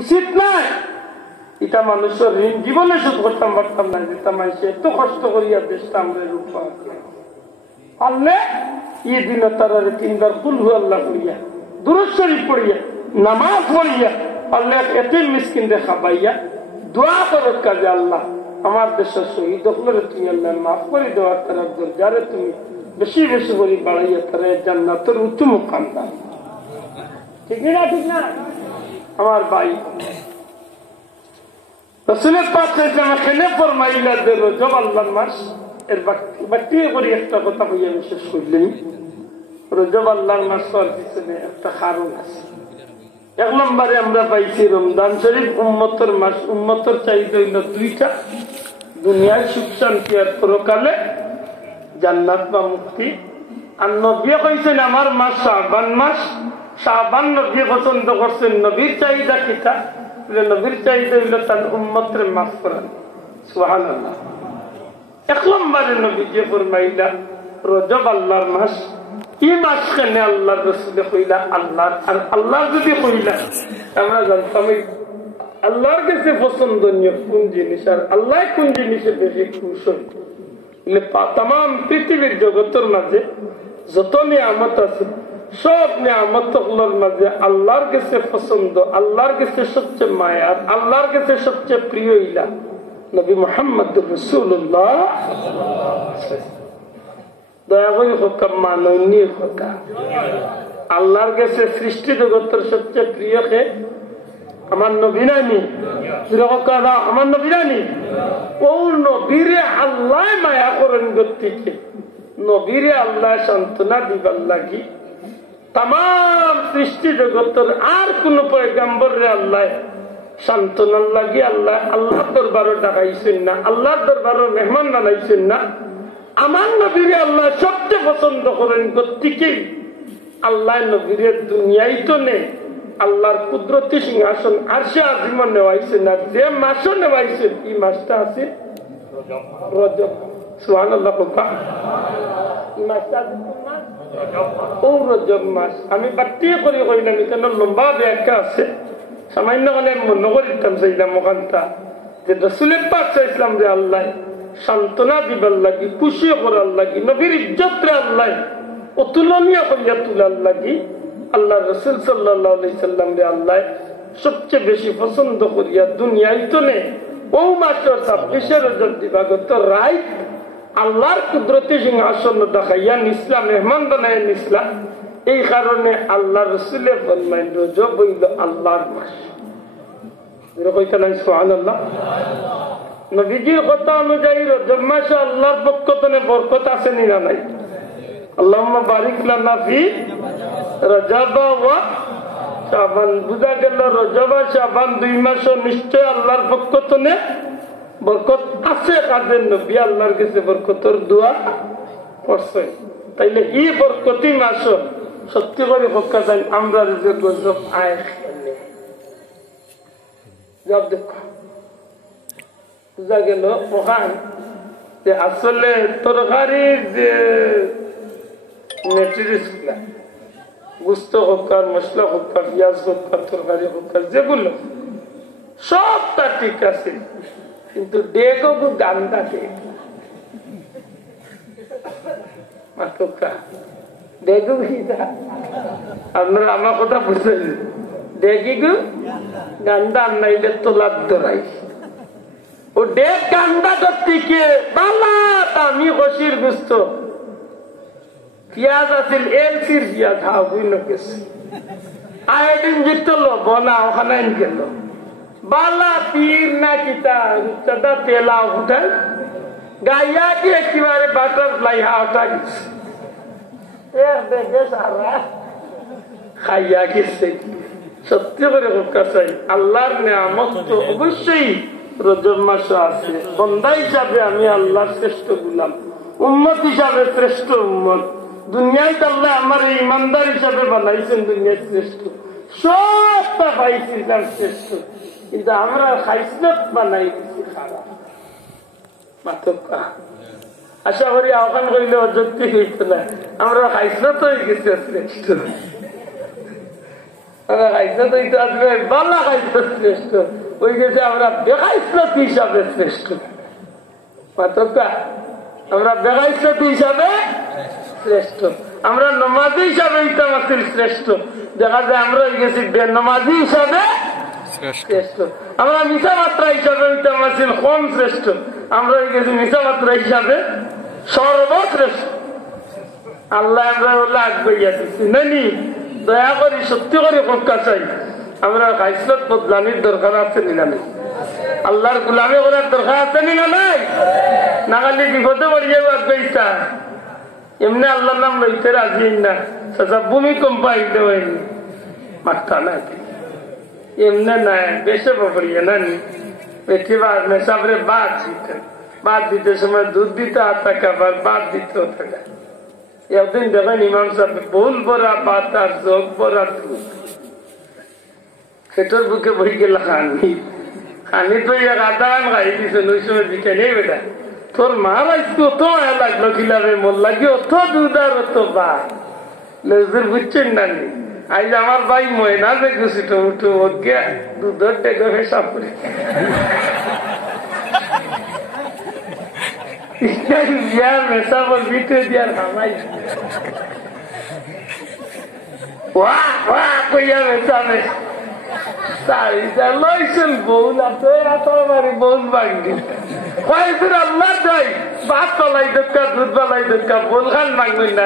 উচিত নাই। এটা মানুষের ঋণ জীবনে শোধ করতাম পারতাম না, যেটা মানুষে এত কষ্ট করিয়া দেশটা আমরা রূপা পারলে ই দিন তারা তিনবার কুল হু আল্লাহ করিয়া দুরূদ শরীফ পড়িয়া নামাজ পড়িয়া পারলে এতিম মিসকিনদের খাবাইয়া দোয়া করত কাজে আল্লাহ আমার দেশের শহীদ হলে তুমি আল্লাহ মাফ করে দেওয়ার তারা দরজারে তুমি বেশি বেশি করে বাড়াইয়া তারা জান্নাতের উচ্চ মুকাম দাও। ঠিক না? ঠিক না আমার ভাই? রাসূলের পাক সাল্লাল্লাহু আলাইহি ওয়াসাল্লাম ফরমাইলেন যে রজব আল্লাহর মাস এর বাকি করে একটা কথা কইয়া শেষ করলেন। রজব আল্লাহর মাসের পিছনে একটা কারণ আছে। এক নম্বরে আমরা পাইছি রমজান শরীফ উম্মতের মাস। উম্মতের চাইতে হইল দুইটা, দুনিয়ায় সুখ শান্তি আর পরকালে জান্নাত বা মুক্তি। আর নবী কইছেন আমার মাস শাবান মাস। শাবান নবী পছন্দ করছেন। নবীর চাহিদা কিতা? নবীর চাহিদা হইল তার উম্মতের মাফ করান। সুবহানাল্লাহ। এক নম্বরে নবী যে ফরমাইলা রজব আল্লাহর মাস। কি মাস কেন আল্লাহ রসুলে কইলা আল্লাহর? আর আল্লাহ যদি কইলা আমরা জানতাম আল্লাহর কাছে পছন্দনীয় কোন জিনিস আর আল্লাহ কোন জিনিসে বেশি খুশ হয়। তাম পৃথিবীর জগতের মাঝে যত নিয়ামত আছে সব নিয়ামতগুলোর মাঝে আল্লাহর কাছে পছন্দ, আল্লাহর কাছে সবচেয়ে মায়া, আল্লাহর কাছে সবচেয়ে প্রিয় ইলা নবী মুহাম্মদুর রাসূলুল্লাহ। দয়া করে হকাম মাননীয় কথা আল্লাহর কাছে সৃষ্টি জগতের সবচেয়ে প্রিয় কে? আমার নবী নানি। আমার নবী নানি ও নবীরে আল্লাহ মায়া করেন গতিকে নবীরে আল্লাহ সান্ত্বনা দিবার লাগি তাম সৃষ্টি জগতের আর কোন পয়গম্বরে আল্লাহ সান্ত্বনার লাগি আল্লাহ আল্লাহর দরবারও ডাকাইছেন না, আল্লাহর দরবারও মেহমান বানাইছেন না। আমার নবীরে আল্লাহ সবচেয়ে পছন্দ করেন গতিকে আল্লাহ নবীরে দুনিয়ায় তো নেই আল্লাহর কুদরতি সিংহাসন আরশে আজিমে নেওয়াইছেন। আর যে মাসও নেওয়াইছেন এই মাসটা আছে রজব। সুবহানাল্লাহ। ও রজব মাস আমি বাটিয়ে করে কইলাম কেন লম্বা ব্যাখ্যা আছে সামান্য মানে মনে করিতাম চাইলাম ওখানটা যে রাসূলের পাক চাইছিলাম যে আল্লাহ সান্ত্বনা দিবার লাগি খুশি করার লাগি নবীর ইজ্জত আল্লাহ অতুলনীয় করিয়া তোলার লাগি আল্লাহ রাসূল সাল্লাল্লাহু আলাইহি সাল্লাম রে আল্লাহ সবচেয়ে বেশি পছন্দ করিয়া দুনিয়ায় তো নেই ও মাসের 26 রজব দিবাগত রায় আল্লাহর কুদরতি সিংহাসন দেখাইয়া নিসলা মেহমান বানায় নিসলা। এই কারণে আল্লাহ রাসূলে ফরমাইল রজব হইল আল্লাহর মাস। সুবহানাল্লাহ। নবীজির কথা অনুযায়ী রজব মাসে আল্লাহর পক্ষ থেকে বরকত আছে না নাই? আল্লাহুম্মা বারিক লানা ফি রজব ওয়া শাবান। বুঝা গেল রজব আর শাবান দুই মাস নিশ্চয় আল্লাহর পক্ষ থেকে বরকত আছে। কাদের নবী আল্লাহর কাছে বরকতের দোয়া করছেন। তাইলে এই বরকতি মাস সত্যি করে হকা চাই আমরা যে গজব আয় জব দেখো বুঝা গেল ওখান যে আসলে তরকারির যে মেটেরিয়ালস গুলা গুস্ত হোকার মশলা হোকার পেঁয়াজ হোকার তরকারি হোকার যেগুলো সবটা ঠিক আছে কিন্তু ডেগো গান্দা ডেগ ডেগু আপনারা আমার কথা বুঝলেন ডেগি গু গান্দা নাইলে তোলার দরাই ও ডেগ গান্দা টিকে বালা আমি হসির গুস্ত পেঁয়াজ আছিল এলসির পেঁয়াজ হাও বুঝলো গেছে আয়োডিন জিতল বনা ওখানে গেল বালা পীর না কিতা রূপচাঁদা তেলা উঠায় গাইয়া কি একেবারে বাটারফ্লাই হাওটা গেছে খাইয়া গেছে। সত্যি করে চাই আল্লাহর নিয়ামত তো অবশ্যই রজব মাসে আছে। বন্দা হিসাবে আমি আল্লাহর শ্রেষ্ঠ গুলাম, উম্মত হিসাবে শ্রেষ্ঠ উম্মত। দুনিয়ায় আল্লাহ আমার ইমানদার হিসাবে বানাইছেন দুনিয়ার শ্রেষ্ঠ, সবটা পাইছি তার শ্রেষ্ঠ, কিন্তু আমরা খাইসলত বানাই দিচ্ছি খারাপ। মাতকা আশা করি আহ্বান করলে অযুক্তি হইত না, আমরা খাইসলত হয়ে গেছি শ্রেষ্ঠ। খাইছো তো আসবে বাল্লা খাইছো শ্রেষ্ঠ, ওই গেছে আমরা বেখাইসলতি হিসাবে শ্রেষ্ঠ। আমরা বেখাইসলতি হিসাবে শ্রেষ্ঠ, আমরা নমাজি হিসাবে হইতাম আসিল শ্রেষ্ঠ। দেখা যায় আমরা হয়ে গেছি বেনমাজি হিসাবে শ্রেষ্ঠ। আমরা মিশা মাত্রা হিসাবে হইতাম আসিল কম শ্রেষ্ঠ, আমরা হয়ে গেছি মিশা মাত্রা হিসাবে সর্বশ্রেষ্ঠ। আল্লাহ আমরা বলে আগবাইয়া দিচ্ছি নানি, দয়া করি সত্যি করে কথা চাই, আমরা খাইসলত বদলানির দরকার আছে না নাই? আল্লাহর গুলামে করার দরকার আছে না নাই? না খালি বিপদে পড়িয়ে আগবাইতা এমনি আল্লাহর নাম লইতে রাজি না, ভূমিকম্প আইতে হয়নি মাথা না এমনি নাই বেশে পড়িয়ে নানি পেটি মেসাবরে বাদ দিতে সময় দুধ দিতে হাত থাকে, আবার বাদ দিতেও থাকে। একদিন দেখেন ইমাম সাহেব ভুল ভরা বাত আর চোখ ভরা দুধ, পেটের বুকে বই গেল খানি তো আদান খাই দিছে ওই সময় দিকে নেই বেটা, তোর মা রাইছি অত মায়া লাগলো খিলাবে মোর লাগে অত দুধ আর অত বাদ লেজুর বুঝছেন না নি। আজ আমার ভাই ময়না যে গুছি টুমুটু ওকে দুধের টেকে হিসাব করে মেশা বলবি দিয়ার হামাই কইয়া মেশাবে লইছেন বউল আছে বউল ভাঙ্গি কয়েকদিন আল্লাহ যাই ভাত পালাই দরকার দুধ পালাই দরকার বল খান ভাঙবেন না